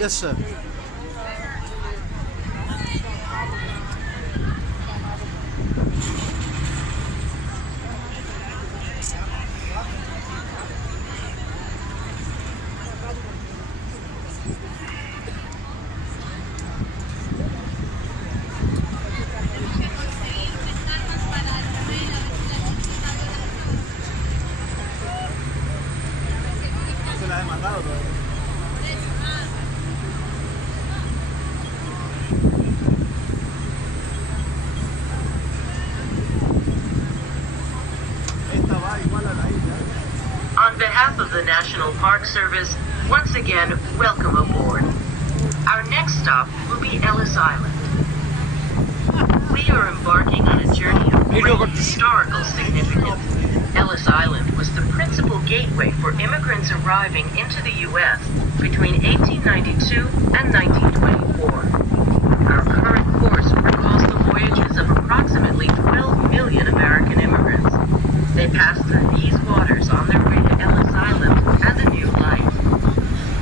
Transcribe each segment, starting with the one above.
Yes, sir. Se la he mandado todavía. Esta va igual a la isla. On behalf of the National Park Service, once again, welcome aboard. Our next stop will be Ellis Island. We are embarking on a journey of great historical significance. Ellis Island was the principal gateway for immigrants arriving into the U.S. between 1892 and 1924. Our current course recalls the voyages of approximately 12 million American immigrants. They passed through these waters on their way to Ellis Island and a new life.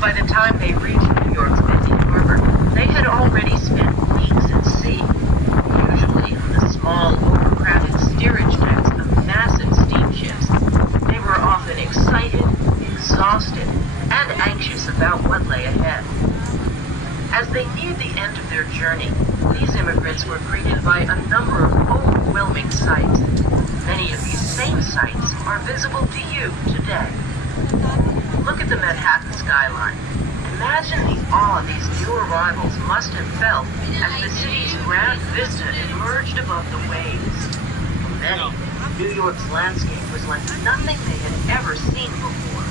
By the time they reached New York's busy harbor, they had already spent weeks at sea, usually on the small, overcrowded steerage decks of massive steamships. They were often excited, exhausted, and anxious about what lay ahead. As they neared the end of their journey, these immigrants were greeted by a number of overwhelming sights. Many of these same sights are visible to you today. Look at the Manhattan skyline. Imagine the awe these new arrivals must have felt as the city's grand vista emerged above the waves. For many, New York's landscape was like nothing they had ever seen before.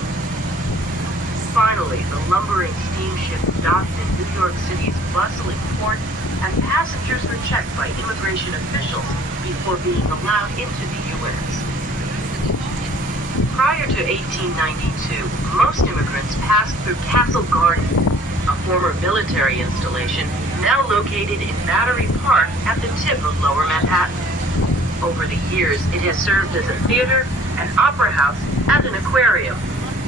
Finally, the lumbering steamship docked in New York City's bustling port, and passengers were checked by immigration officials before being allowed into the U.S. Prior to 1892, most immigrants passed through Castle Garden, a former military installation now located in Battery Park at the tip of Lower Manhattan. Over the years, it has served as a theater, an opera house, and an aquarium.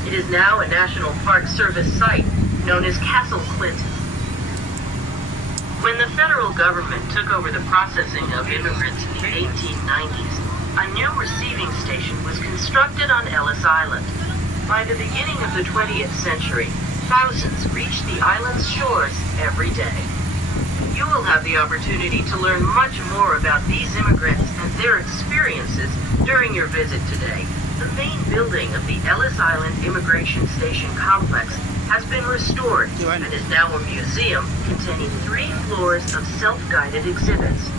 It is now a National Park Service site known as Castle Clinton. When the federal government took over the processing of immigrants in the 1890s, a new receiving station was constructed on Ellis Island. By the beginning of the 20th century, thousands reached the island's shores every day. You will have the opportunity to learn much more about these immigrants and their experiences during your visit today. The main building of the Ellis Island Immigration Station complex has been restored and is now a museum containing 3 floors of self-guided exhibits.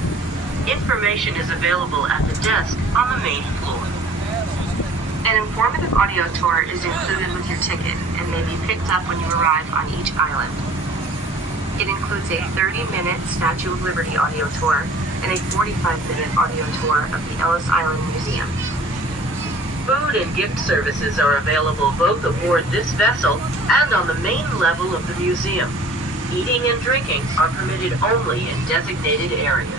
Information is available at the desk on the main floor. An informative audio tour is included with your ticket and may be picked up when you arrive on each island. It includes a 30-minute Statue of Liberty audio tour and a 45-minute audio tour of the Ellis Island Museum. Food and gift services are available both aboard this vessel and on the main level of the museum. Eating and drinking are permitted only in designated areas.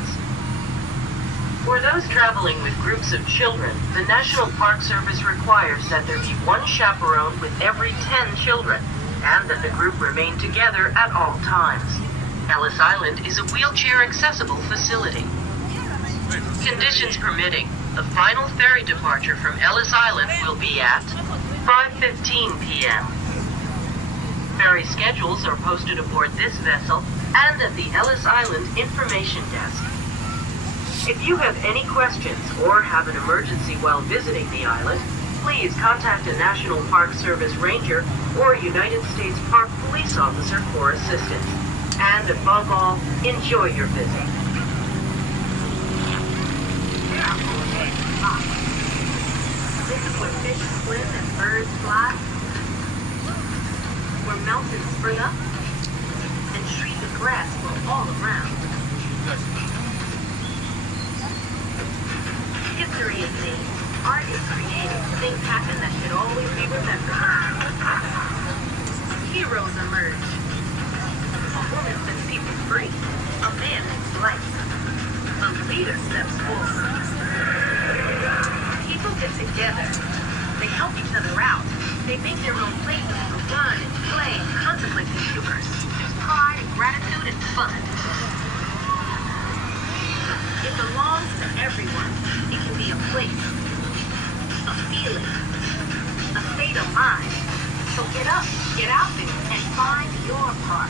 For those traveling with groups of children, the National Park Service requires that there be 1 chaperone with every 10 children, and that the group remain together at all times. Ellis Island is a wheelchair-accessible facility. Conditions permitting, the final ferry departure from Ellis Island will be at 5:15 p.m. Ferry schedules are posted aboard this vessel and at the Ellis Island Information Desk. If you have any questions or have an emergency while visiting the island, please contact a National Park Service ranger or a United States Park Police officer for assistance. And above all, enjoy your visit. This is where fish swim and birds fly, where mountains spring up and trees of grass grow all around. History is made, art is created, things happen that should always be remembered. Heroes emerge. A woman sets people free. A man makes life. A leader steps forward. People get together. They help each other out. They make their own places for fun and play and contemplate the universe. Twin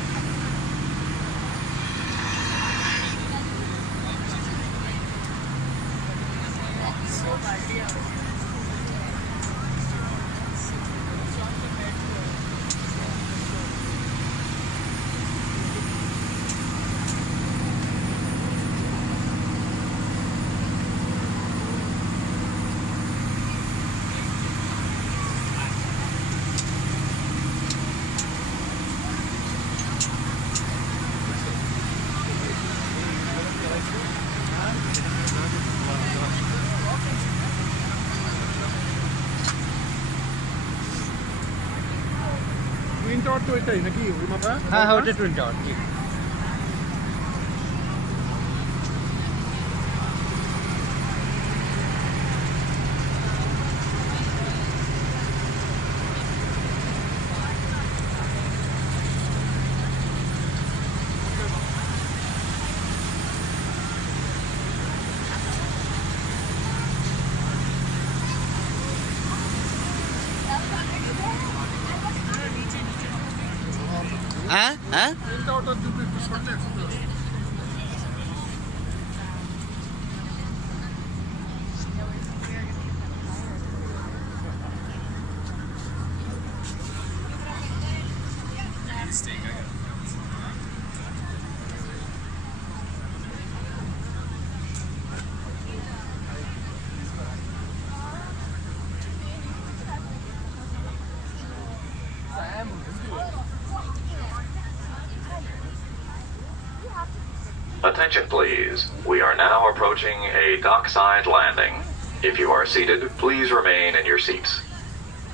tower তো এটাই নাকি ওই মাপা? হ্যাঁ হ্যাঁ ওটা twin tower. হ্যাঁ হ্যাঁ টুইন টাওয়ারটা দুটো একটু সরলে সুন্দর। Attention please. We are now approaching a dockside landing. If you are seated, please remain in your seats.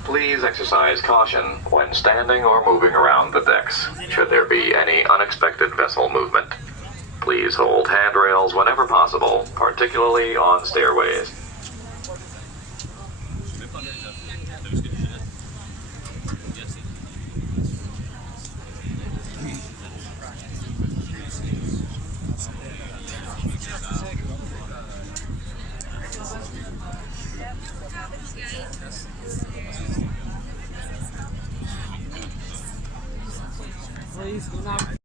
Please exercise caution when standing or moving around the decks, should there be any unexpected vessel movement. Please hold handrails whenever possible, particularly on stairways. Please do not